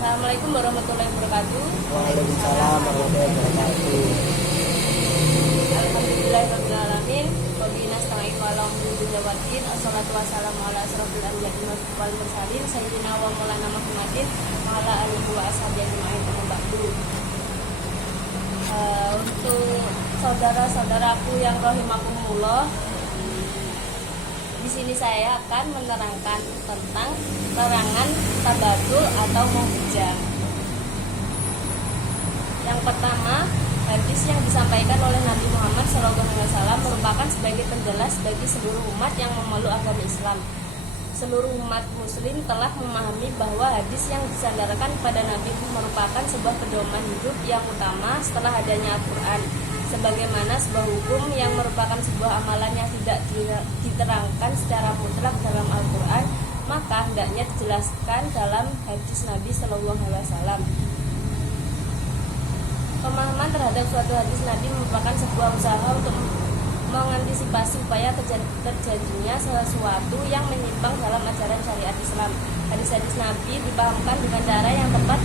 Assalamualaikum warahmatullahi wabarakatuh. Waalaikumsalam warahmatullahi wabarakatuh. Alhamdulillahirabbil alamin. Wabillahi nasta'in wa ala umuri dunya waddin. Assalatu wassalamu ala asrofil anbiya'i wal mursalin sayyidina wa maulana Muhammadin wa ala alihi wa ashabihi ajma'in. Amma ba'du. Untuk saudara-saudaraku yang rahimakumullah, di sini saya akan menerangkan tentang larangan tabatul atau menghujam. Yang pertama, hadis yang disampaikan oleh Nabi Muhammad SAW merupakan sebagai penjelas bagi seluruh umat yang memeluk agama Islam. Seluruh umat muslim telah memahami bahwa hadis yang disandarkan kepada Nabi merupakan sebuah pedoman hidup yang utama setelah adanya Al-Quran. Sebagaimana sebuah hukum yang merupakan sebuah amalan yang tidak diterangkan secara mutlak dalam Al-Quran, maka hendaknya dijelaskan dalam hadis Nabi SAW. Pemahaman terhadap suatu hadis Nabi merupakan sebuah usaha untuk mengantisipasi upaya terjadinya sesuatu yang menyimpang dalam ajaran syariat Islam. Hadis-hadis Nabi dipahamkan dengan cara yang tepat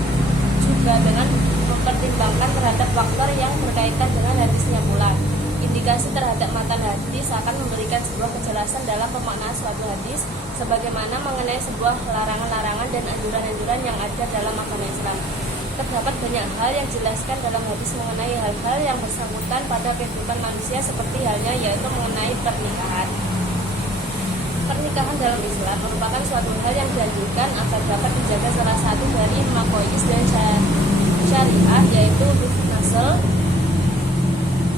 juga dengan mempertimbangkan terhadap faktor yang berkaitan dengan hadisnya pula. Indikasi terhadap matan hadis akan memberikan sebuah kejelasan dalam pemaknaan suatu hadis, sebagaimana mengenai sebuah larangan-larangan dan anjuran-anjuran yang ada dalam agama Islam. Terdapat banyak hal yang dijelaskan dalam hadis mengenai hal-hal yang bersangkutan pada kehidupan manusia, seperti halnya yaitu mengenai pernikahan. Pernikahan dalam Islam merupakan suatu hal yang dianjurkan agar dapat menjaga salah satu dari maqasid dan syariah, yaitu nasl.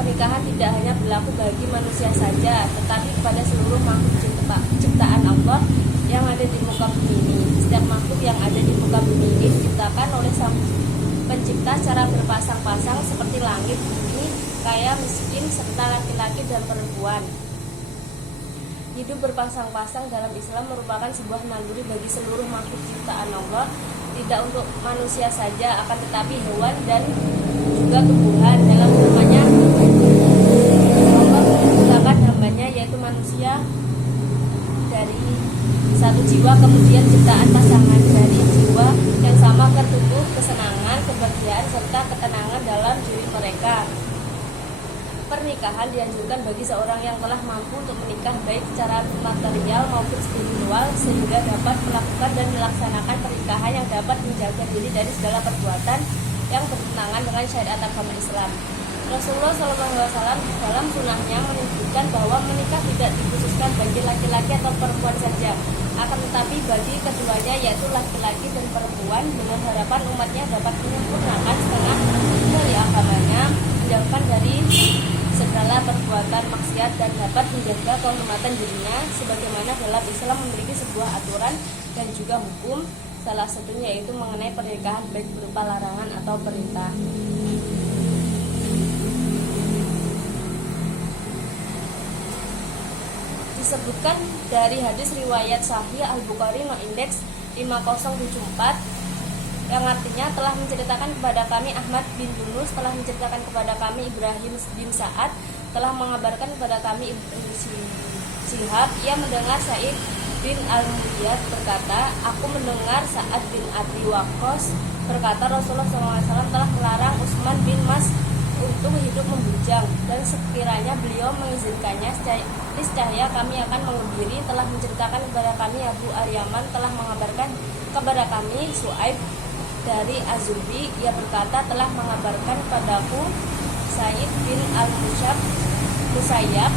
Pernikahan tidak hanya berlaku bagi manusia saja, tetapi kepada seluruh makhluk ciptaan Allah yang ada di muka bumi ini. Setiap makhluk yang ada di muka bumi ini diciptakan oleh Sang Pencipta secara berpasang-pasang seperti langit, bumi, kaya, miskin, serta laki-laki dan perempuan. Hidup berpasang-pasang dalam Islam merupakan sebuah naluri bagi seluruh makhluk ciptaan Allah, tidak untuk manusia saja, akan tetapi hewan dan juga tumbuhan. Dalam firman-Nya, Allah menciptakan hambanya yaitu manusia dari satu jiwa, kemudian ciptaan pasangan dari jiwa yang sama akan tumbuh kesenangan, kebahagiaan, serta ketenangan dalam diri mereka. Pernikahan dianjurkan bagi seorang yang telah mampu untuk menikah baik secara material maupun spiritual, sehingga dapat melakukan dan melaksanakan pernikahan yang dapat menjaga diri dari segala perbuatan yang bertentangan dengan syariat agama Islam. Rasulullah SAW dalam sunnahnya menunjukkan bahwa menikah tidak dikhususkan bagi laki-laki atau perempuan saja, akan tetapi bagi keduanya, yaitu laki-laki dan perempuan, dengan harapan umatnya dapat menyempurnakan setengah dari agamanya, menjauhkan dari segala perbuatan maksiat, dan dapat menjaga kehormatan dirinya, sebagaimana dalam Islam memiliki sebuah aturan dan juga hukum, salah satunya yaitu mengenai pernikahan baik berupa larangan atau perintah. Disebutkan dari hadis riwayat Sahih Al-Bukhari no indeks 5074, yang artinya telah menceritakan kepada kami Ahmad bin Yunus, telah menceritakan kepada kami Ibrahim bin Sa'ad, telah mengabarkan kepada kami Ibn Syihab, ia mendengar Sa'id bin Al-Mu'ayyad berkata, aku mendengar Sa'ad bin Abi Waqqas berkata, Rasulullah SAW telah melarang Utsman bin Mas untuk hidup membujang, dan sekiranya beliau mengizinkannya, niscaya kami akan mengunggiri. Telah menceritakan kepada kami Abu Aryaman, telah mengabarkan kepada kami Su'aib dari Az-Zuhri, ia berkata, telah mengabarkan padaku Sa'id bin Al-Musayyab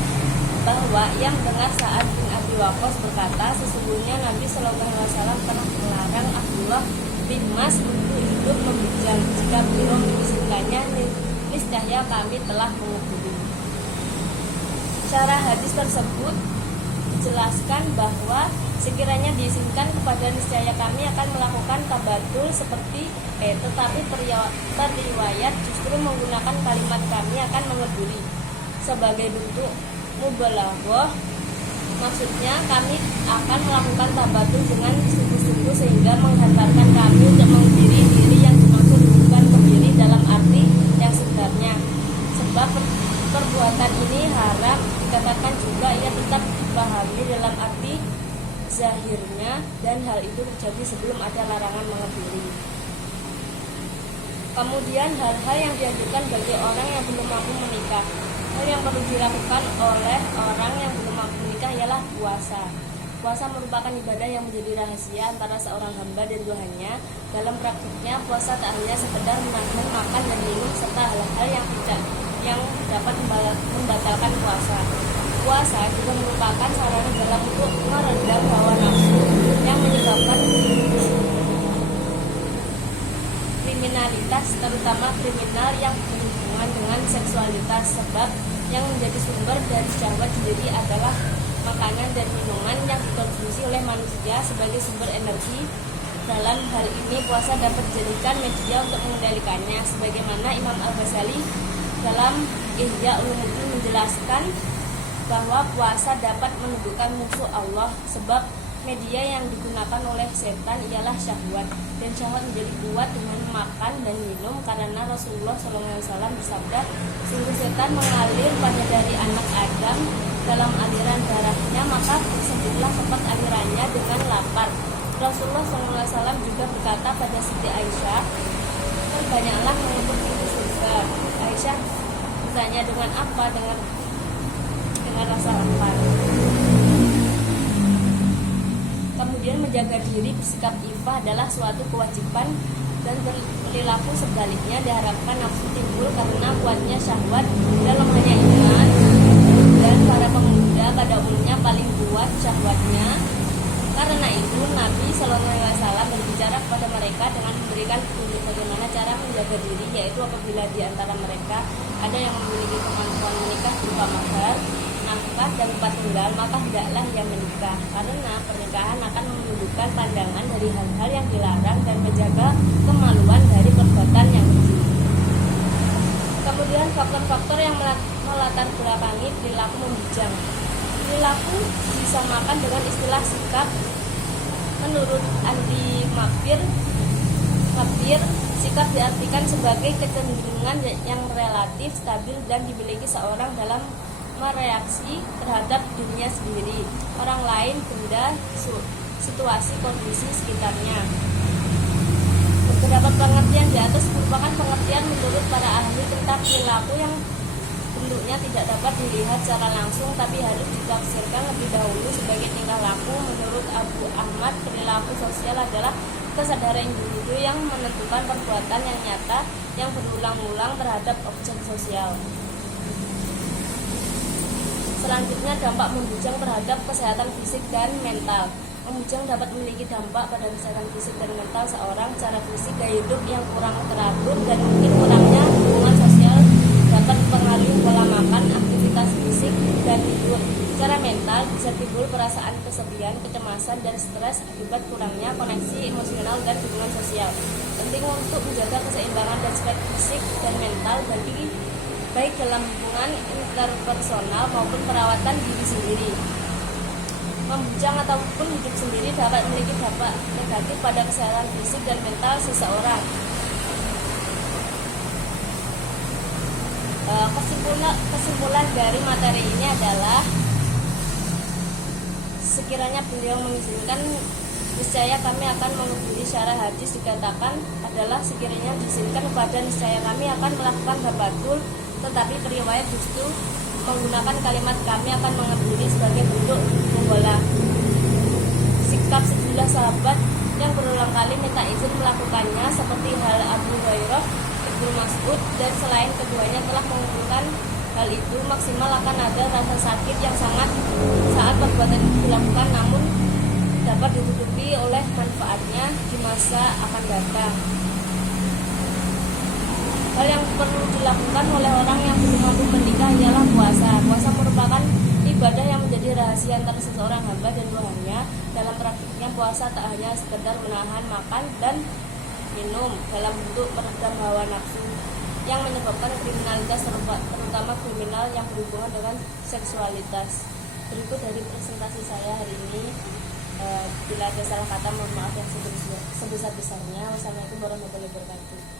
bahwa ia mendengar Sa'ad bin Abi Waqqas berkata, sesungguhnya Nabi SAW telah melarang Abdullah bin Mas untuk hidup membujang. Jika beliau mengizinkannya, niscaya kami telah mengunggiri. Cara hadis tersebut dijelaskan bahwa sekiranya diizinkan kepada, niscaya kami akan melakukan tabatul seperti tetapi periwayat justru menggunakan kalimat kami akan mengeburi sebagai bentuk mubalaghah. Maksudnya kami akan melakukan tabatul dengan sungguh-sungguh sehingga menghantarkan kami untuk mengebiri diri yang dimaksud bukan kebiri dalam arti yang sebenarnya. Sebab perbuatan ini haram, dikatakan juga ia tetap dipahami dalam arti zahirnya, dan hal itu terjadi sebelum ada larangan mengebiri. Kemudian hal-hal yang dianjurkan bagi orang yang belum mampu menikah. Hal yang perlu dilakukan oleh orang yang belum mampu menikah ialah puasa. Puasa merupakan ibadah yang menjadi rahasia antara seorang hamba dan Tuhannya. Dalam praktiknya, puasa tak hanya sekedar menahan makan dan minum serta hal-hal yang dapat membatalkan puasa. Puasa juga merupakan sarana dalam untuk meredam hawa nafsu yang menyebabkan kriminalitas, terutama kriminal yang berhubungan dengan seksualitas, sebab yang menjadi sumber dari syahwat sendiri adalah makanan dan minuman yang dikonsumsi oleh manusia sebagai sumber energi. Dalam hal ini puasa dapat dijadikan media untuk mengendalikannya, sebagaimana Imam Al-Ghazali dalam Ihya Ulumuddin menjelaskan bahwa puasa dapat menundukkan musuh Allah, sebab media yang digunakan oleh setan ialah syahwat, dan syahwat menjadi kuat dengan makan dan minum, karena Rasulullah SAW bersabda, sungguh setan mengalir pada dari anak Adam dalam aliran darahnya, maka sebutlah tempat alirannya dengan lapar. Rasulullah SAW juga berkata pada Siti Aisyah, perbanyaklah menuntut pintu surga. Aisyah bertanya, dengan apa? Dengan rasa lapar. Kemudian menjaga diri, bersikap ifah adalah suatu kewajiban, dan perilaku sebaliknya diharapkan nafsu timbul karena kuatnya syahwat dalam hanya iman, dan para pemuda pada umumnya paling kuat syahwatnya. Karena itu Nabi SAW berbicara kepada mereka dengan memberikan petunjuk bagaimana cara menjaga diri, yaitu apabila di antara mereka ada yang memiliki kemampuan menikah berupa mahar, nafkah dan tempat tinggal, maka hendaklah ia menikah, karena pernikahan akan menundukkan pandangan dari hal-hal yang dilarang dan menjaga kemaluan dari perbuatan yang keji. Kemudian faktor-faktor yang melatar belakangi perilaku membujang. Perilaku disamakan dengan istilah sikap. Menurut Andi Mapir, sikap diartikan sebagai kecenderungan yang relatif stabil dan dimiliki seorang dalam mereaksi terhadap dirinya sendiri, orang lain, benda, situasi, kondisi sekitarnya. Beberapa pengertian di atas merupakan pengertian menurut para ahli tentang perilaku yang bentuknya tidak dapat dilihat secara langsung, tapi harus ditafsirkan lebih dahulu sebagai tingkah laku. Menurut Abu Ahmad, perilaku sosial adalah kesadaran individu yang menentukan perbuatan yang nyata yang berulang-ulang terhadap objek sosial. Selanjutnya, dampak membujang terhadap kesehatan fisik dan mental. Membujang dapat memiliki dampak pada kesehatan fisik dan mental seorang. Secara fisik, gaya hidup yang kurang teratur dan mungkin kurangnya hubungan sosial dapat mempengaruhi pola makan, aktivitas fisik, dan tidur. Secara mental, bisa timbul perasaan kesepian, kecemasan, dan stres akibat kurangnya koneksi emosional dan hubungan sosial. Penting untuk menjaga keseimbangan dan aspek fisik dan mental baik dalam hubungan interpersonal maupun perawatan diri sendiri. Membujang ataupun hidup sendiri dapat memiliki dampak negatif pada kesehatan fisik dan mental seseorang. Kesimpulan dari materi ini adalah, sekiranya beliau mengizinkan, niscaya kami akan mengikuti syarah hadis. Dikatakan adalah sekiranya diizinkan kepada niscaya kami akan melakukan babatul, tetapi periwayat justru menggunakan kalimat kami akan mengambil sebagai bentuk mubalah. Sikap sejumlah sahabat yang berulang kali minta izin melakukannya, seperti hal Abu Hurairah, Ibnu Mas'ud, dan selain keduanya telah mengumpulkan hal itu, maksimal akan ada rasa sakit yang sangat saat perbuatan itu dilakukan, namun dapat ditutupi oleh manfaatnya di masa akan datang. Hal yang perlu dilakukan oleh orang yang belum mampu menikah ialah puasa. Puasa merupakan ibadah yang menjadi rahasia antara seseorang hamba dan Tuhannya. Dalam praktiknya, puasa tak hanya sekedar menahan makan dan minum dalam bentuk meredam hawa nafsu yang menyebabkan kriminalitas, terutama kriminal yang berhubungan dengan seksualitas. Berikut dari presentasi saya hari ini. Bila ada salah kata, mohon maaf yang sebesar-besarnya. Wassalamualaikum warahmatullahi wabarakatuh.